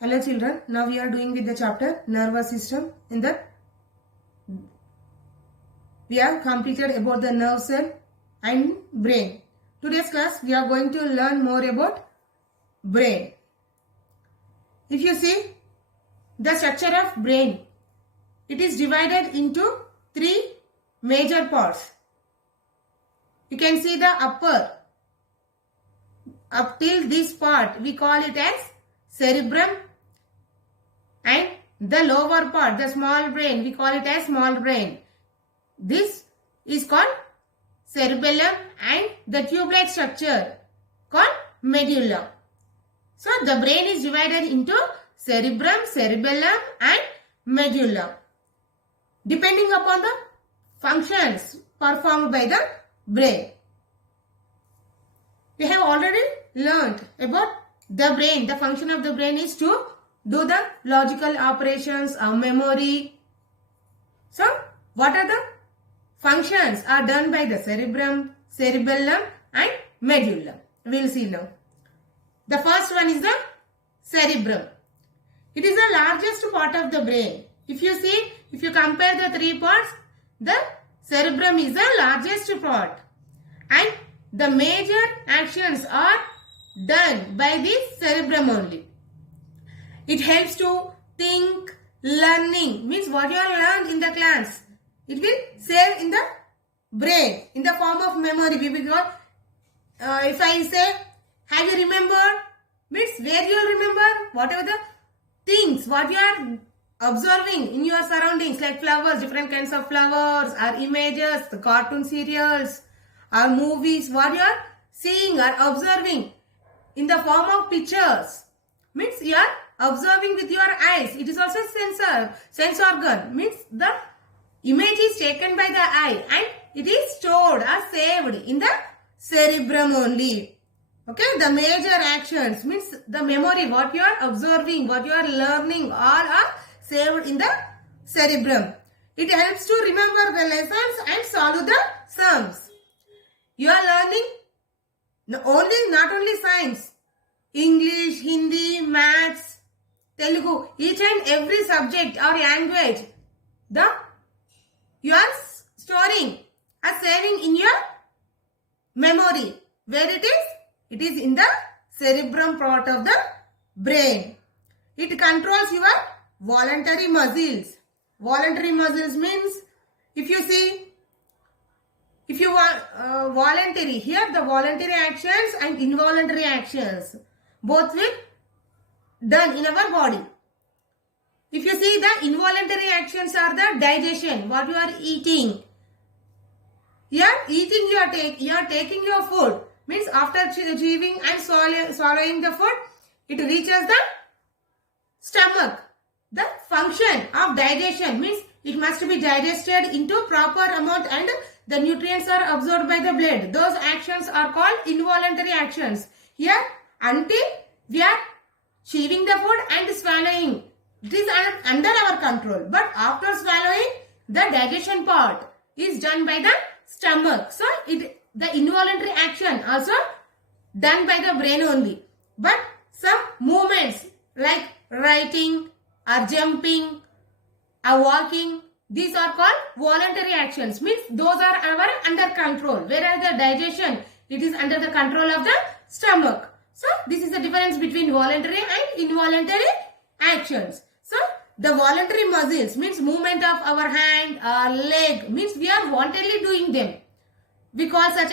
Hello children, now we are doing with the chapter nervous system. In that we have completed about the nerve cell and brain. Today's class we are going to learn more about brain. If you see the structure of brain, it is divided into three major parts. You can see the upper, up till this part we call it as cerebrum, and the lower part, the small brain, we call it as small brain. This is called cerebellum, and the tube-like structure called medulla. So the brain is divided into cerebrum, cerebellum and medulla, depending upon the functions performed by the brain. We have already learned about the brain. The function of the brain is to do the logical operations or memory. So, what are the functions are done by the cerebrum, cerebellum and medulla? We will see now. The first one is the cerebrum. It is the largest part of the brain. If you see, if you compare the three parts, the cerebrum is the largest part. And the major actions are done by this cerebrum only. It helps to think, learning, means what you have learned in the class, it will save in the brain in the form of memory. Because if I say, have you remembered, means where you will remember, whatever the things, what you are observing in your surroundings, like flowers, different kinds of flowers, or images, the cartoon serials, or movies, what you are seeing or observing in the form of pictures, means you are observing with your eyes. It is also sense organ, means the image is taken by the eye and it is stored or saved in the cerebrum only. Okay, the major actions, means the memory, what you are observing, what you are learning, all are saved in the cerebrum. It helps to remember the lessons and solve the sums. You are learning not only science, English, Hindi, maths, Telugu, each and every subject or language, you are storing or saving in your memory. Where it is? It is in the cerebrum part of the brain. It controls your voluntary muscles. Voluntary muscles means, if you see, if you want voluntary, here the voluntary actions and involuntary actions, both will done in our body. If you see, the involuntary actions are the digestion, what you are eating. Here eating, you are taking your food, means after chewing and swallowing the food, it reaches the stomach. The function of digestion means it must be digested into proper amount and the nutrients are absorbed by the blood. Those actions are called involuntary actions. Here, until we are chewing the food and swallowing, it is under our control. But after swallowing, the digestion part is done by the stomach. So, the involuntary action also done by the brain only. But some movements like writing or jumping or walking, these are called voluntary actions. Means those are under control. Whereas the digestion, it is under the control of the stomach. So, this is the difference between voluntary and involuntary actions. So, the voluntary muscles means movement of our hand or leg, means we are voluntarily doing them. We call such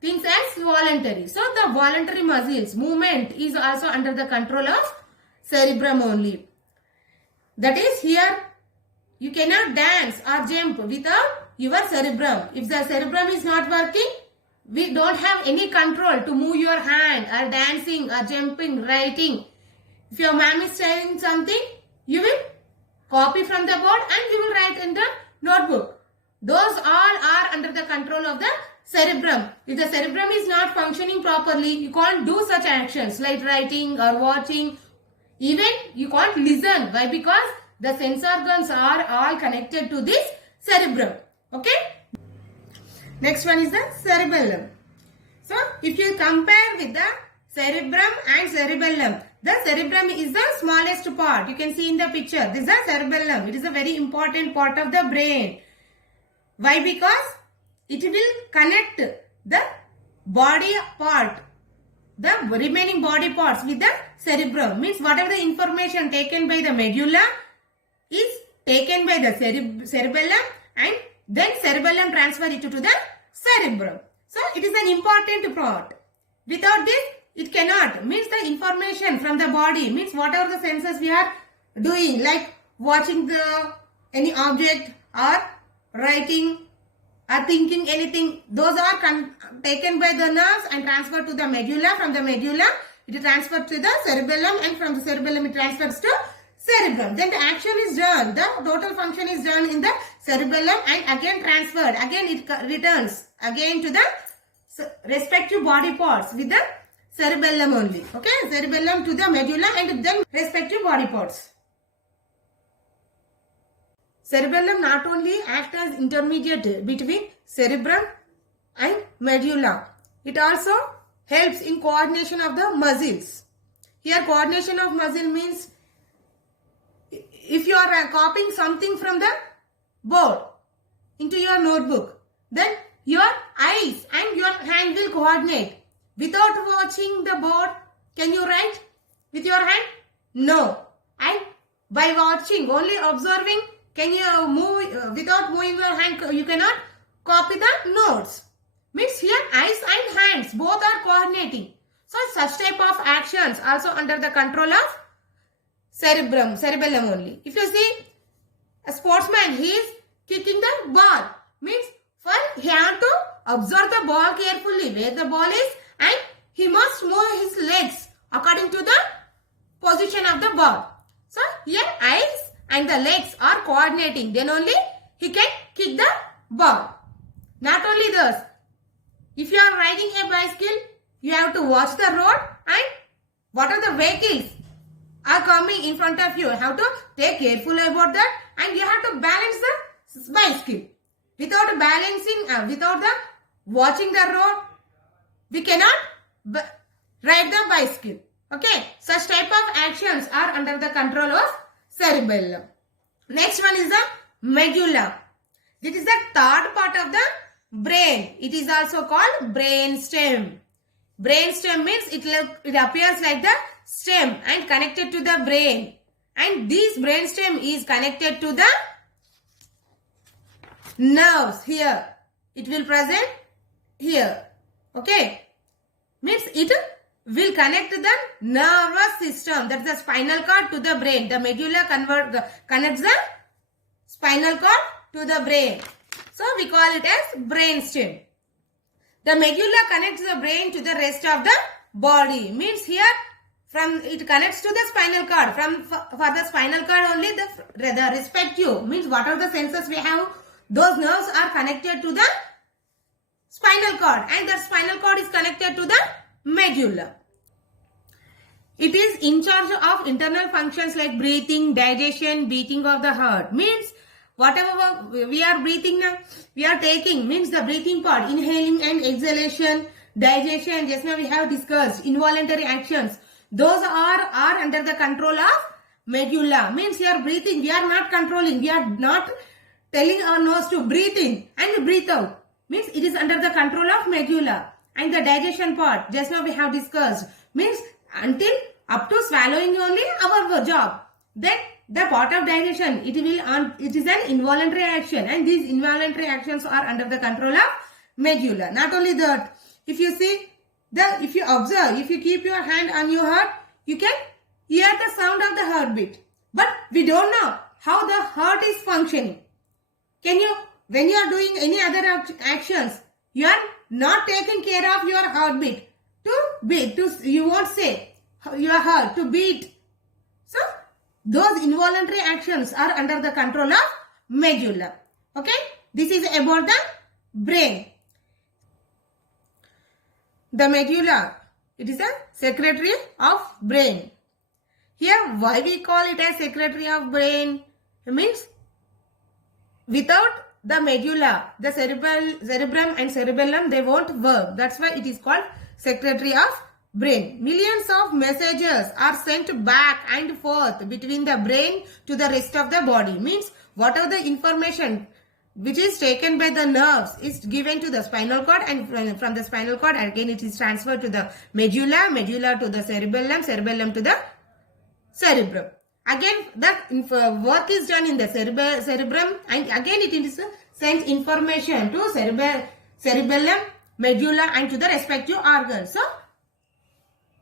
things as voluntary. So, the voluntary muscles movement is also under the control of cerebrum only. That is, here you cannot dance or jump without your cerebrum. If the cerebrum is not working, we don't have any control to move your hand or dancing or jumping, writing. If your mom is saying something, you will copy from the board and you will write in the notebook. Those all are under the control of the cerebrum. If the cerebrum is not functioning properly, you can't do such actions like writing or watching. Even you can't listen. Why? Because the sense organs are all connected to this cerebrum. Okay? Next one is the cerebellum. So, if you compare with the cerebrum and cerebellum, The cerebrum is the smallest part. You can see in the picture. This is the cerebellum. It is a very important part of the brain. Why? Because it will connect the body part, the remaining body parts with the cerebrum. Means whatever the information taken by the medulla is taken by the cerebellum, and then cerebellum transfer it to the cerebrum. So it is an important part. Without this, it cannot. Means the information from the body, means whatever the senses we are doing, like watching any object or writing or thinking anything, those are taken by the nerves and transferred to the medulla. From the medulla, it is transferred to the cerebellum, and from the cerebellum it transfers to cerebrum. Then the action is done. The total function is done in the cerebellum and again transferred. Again it returns again to the respective body parts with the cerebellum only. Okay, cerebellum to the medulla and then respective body parts. Cerebellum not only acts as intermediate between cerebrum and medulla, it also helps in coordination of the muscles. Here coordination of muscle means if you are copying something from the board into your notebook, then your eyes and your hand will coordinate. Without watching the board, can you write with your hand? No. And by watching, only observing, can you move without moving your hand? You cannot copy the notes. Means here eyes and hands both are coordinating. So such type of actions also under the control of cerebellum only. If you see a sportsman, he is kicking the ball. Means first he has to observe the ball carefully, where the ball is, and he must move his legs according to the position of the ball. So here eyes and the legs are coordinating. Then only he can kick the ball. Not only this, if you are riding a bicycle, you have to watch the road and what are the vehicles are coming in front of you. You have to take careful about that, and you have to balance the bicycle. Without balancing, without the watching the road, we cannot ride the bicycle. Okay, such type of actions are under the control of cerebellum. Next one is the medulla. This is the third part of the brain. It is also called brain stem. Brain stem means it appears like the stem and connected to the brain. And this brain stem is connected to the nerves here. It will present here. Okay. Means it will connect the nervous system, that's the spinal cord, to the brain. The medulla connects the spinal cord to the brain. So we call it as brain stem. The medulla connects the brain to the rest of the body. Means here from it connects to the spinal cord. For the spinal cord only the respective, means what are the senses we have, those nerves are connected to the spinal cord, and the spinal cord is connected to the medulla. It is in charge of internal functions like breathing, digestion, beating of the heart. Means whatever we are breathing now, we are taking, means the breathing part, inhaling and exhalation, digestion, just now we have discussed, involuntary actions. Those are under the control of medulla. Means you are breathing, we are not controlling, we are not telling our nose to breathe in and breathe out. Means it is under the control of medulla. And the digestion part, just now we have discussed, means until up to swallowing only our job. Then the part of digestion, it is an involuntary action, and these involuntary actions are under the control of medulla. Not only that, if you see, if you observe, if you keep your hand on your heart, you can hear the sound of the heartbeat. But we don't know how the heart is functioning. Can you, when you are doing any other actions, you are not taking care of your heartbeat. To beat, you won't say your heart to beat. So those involuntary actions are under the control of medulla. Okay, this is about the brain. The medulla, it is a secretary of brain. Here, why we call it as secretary of brain? It means without the medulla, the cerebrum and cerebellum, they won't work. That's why it is called secretary of brain. Millions of messages are sent back and forth between the brain to the rest of the body. Means whatever the information which is taken by the nerves is given to the spinal cord, and from the spinal cord again it is transferred to the medulla, medulla to the cerebellum, cerebellum to the cerebrum. Again the work is done in the cerebrum, and again it is sent information to cerebellum, medulla and to the respective organs. So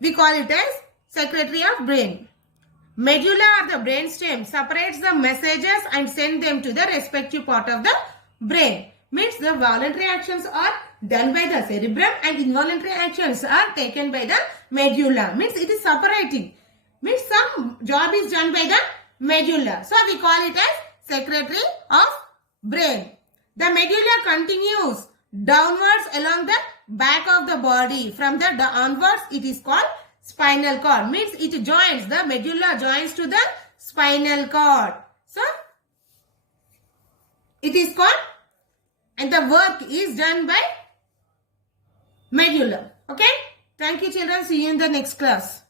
we call it as secretary of brain. Medulla or the brainstem separates the messages and send them to the respective part of the brain. Means the voluntary actions are done by the cerebrum and involuntary actions are taken by the medulla. Means it is separating. Means some job is done by the medulla. So we call it as secretary of brain. The medulla continues downwards along the back of the body. From the onwards it is called spinal cord. Means it joins, the medulla joins to the spinal cord. So it is called, and the work is done by medulla. Okay. Thank you children. See you in the next class.